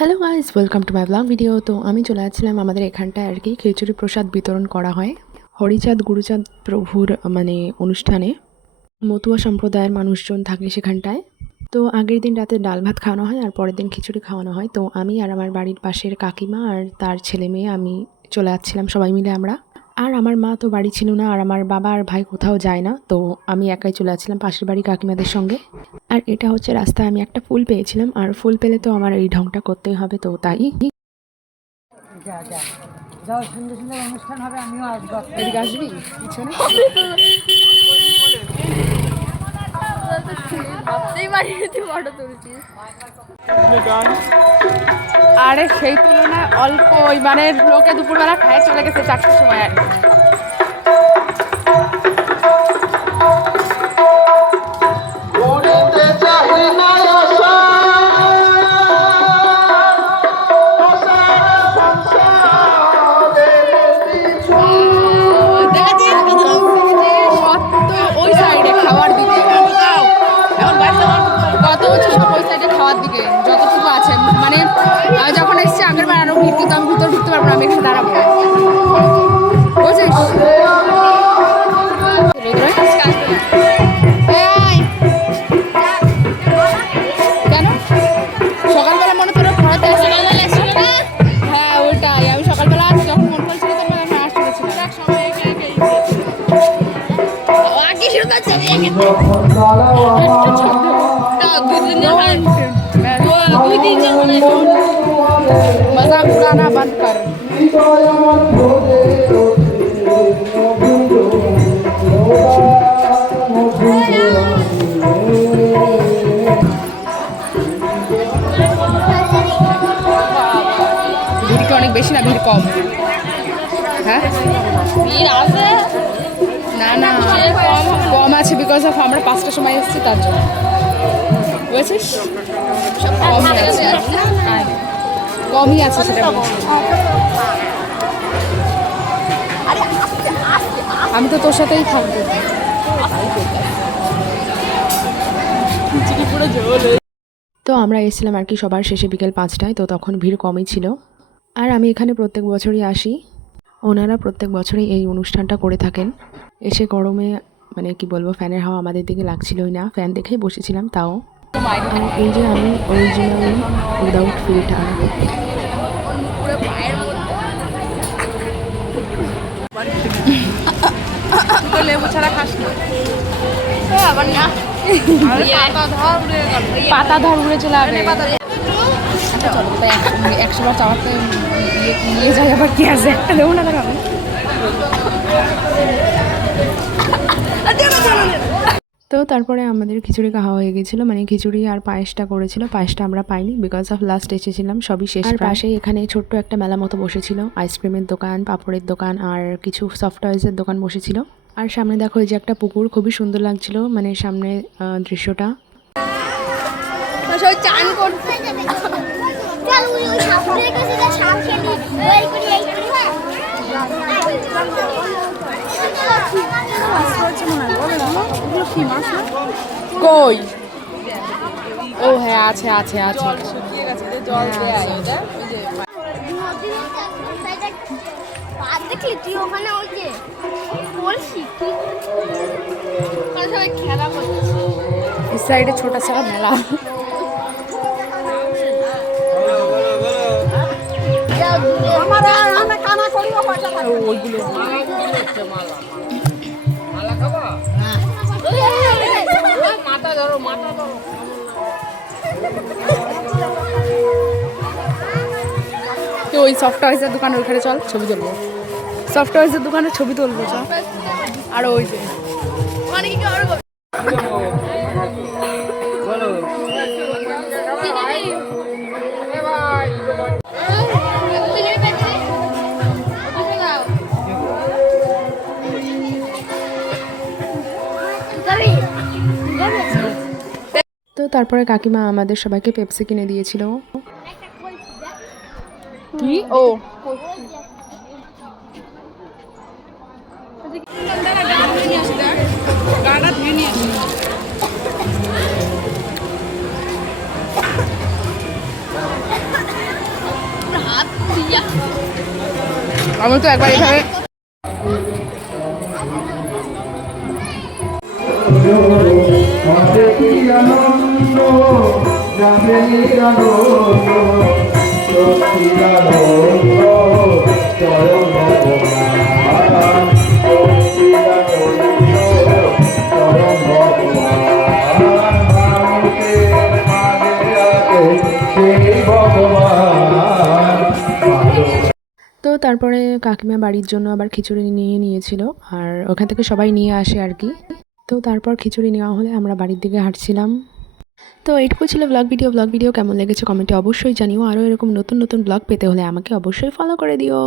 Hello guys, welcome to my blog video. তো আমি চলে আসছিলাম আমাদের এখানটায় আর কি খিচুড়ি প্রসাদ বিতরণ করা হয় হরিচাঁদ গুরুচাঁদ প্রভুর অনুষ্ঠানে। মতুয়া সম্প্রদায়ের মানুষজন থাকে সেখানটায়। তো আগের দিন রাতে ডাল ভাত খাওয়ানো হয় আর পরের দিন খিচুড়ি খাওয়ানো হয়। তো আমি আর আমার বাড়ির পাশের কাকিমা আর তার ছেলে মেয়ে আমি চলে আসছিলাম সবাই মিলে আমরা। আর আমার মা তো বাড়ি ছিল না, আর আমার বাবা আর ভাই কোথাও যায় না, তো আমি একাই চলে আসছিলাম পাশের বাড়ি কাকিমাদের সঙ্গে। আর এটা হচ্ছে রাস্তায় আমি একটা ফুল পেয়েছিলাম, আর ফুল পেলে তো আমার এই ঢংটা করতেই হবে, তো তাই। যাও, সুন্দর সুন্দর অনুষ্ঠান হবে, আমিও আসবো। এদিকে আসবি পিছনে। আরে সেই তুলনায় অল্প মানে লোকে দুপুরবেলা খায় চলে গেছে 4টার সময় আর ওই সাইডে খাওয়ার দিকে কত হচ্ছে সব ওই সাইডে খাওয়ার দিকে যতটুকু আছে মানে যখন এসছি আগের বার আরো ভিড়, কিন্তু আমি ভিতর ঢুকতে পারবো না, আমি এখানে দাঁড়াবো বুঝিস। কেন সকালবেলা মনে করে পড়াতে আসে? হ্যাঁ ওইটাই, আমি সকালবেলা যখন মন করেছিল তখন আমি मजाक उड़ाना बंद कर। ভিড় কি অনেক বেশি না ভিড় কম? হ্যাঁ ভিড় আছে না না কম আছে বিকজ অফ আমরা 5টার সময় এসেছি তার জন্য, বুঝেছিস? সব কমই আছে, কমই আছে সেটা বলছি। আমি তো তোর সাথেই থাকবো। তো আমরা এসেছিলাম আর কি সবার শেষে বিকেল 5টায়, তো তখন ভিড় কমই ছিল। আর আমি এখানে প্রত্যেক বছরই আসি, ওনারা প্রত্যেক বছরই এই অনুষ্ঠানটা করে থাকেন। এসে গরমে মানে কি বলবো, ফ্যানের হাওয়া আমাদের দিকে লাগছিলই না, ফ্যান দেখেই বসেছিলাম তাও। আর এই যে আমি অরিজিনালি উইদাউট ফিল্টার। লেবু ছাড়া খাস না? পাতা ধর উড়ে চলে যাবে। আচ্ছা চলো, তাই 100বার চাওয়াতে নিয়ে যাই, আবার কি আছে একটা দেবো না দেখাবে। তো তারপরে আমাদের খিচুড়ি খাওয়া হয়ে গেছিলো, মানে খিচুড়ি আর পায়েসটা করেছিল, পায়েসটা আমরা পাইনি বিকজ অফ লাস্ট এসেছিলাম সবই শেষ। আর পাশেই এখানে ছোট্ট একটা মেলা মতো বসেছিল, আইসক্রিমের দোকান, পাপড়ের দোকান আর কিছু সফট টয়েসের দোকান বসেছিল। আর সামনে দেখো এই যে একটা পুকুর, খুবই সুন্দর লাগছিল মানে সামনে দৃশ্যটা। চান করতে কই? ও হ্যাঁ আছে আছে আছে। इस साइड छोटा सा मेला। তো ওই সফট টয়েসের দোকানে ওইখানে চল ছবি তুলবো, সফট টয়েসের দোকানে ছবি তুলবো চল। আর ওই যে তো তারপরে কাকিমা আমাদের সবাইকে পেপসি কিনে দিয়েছিল। কি ও গাড়া ধুয়ে নিয়ে আসি। আমি তো একবার এখানে তো তারপরে কাকিমা বাড়ির জন্য আবার খিচুড়ি নিয়ে নিয়েছিল, আর ওখান থেকে সবাই নিয়ে আসে আর কি। তো তারপর খিচুড়ি নেওয়া হলে আমরা বাড়ির দিকে হাঁটছিলাম। তো এইটুকু ছিল ব্লগ ভিডিও কেমন লেগেছে কমেন্টে অবশ্যই জানিও। আরও এরকম নতুন নতুন ব্লগ পেতে হলে আমাকে অবশ্যই ফলো করে দিও।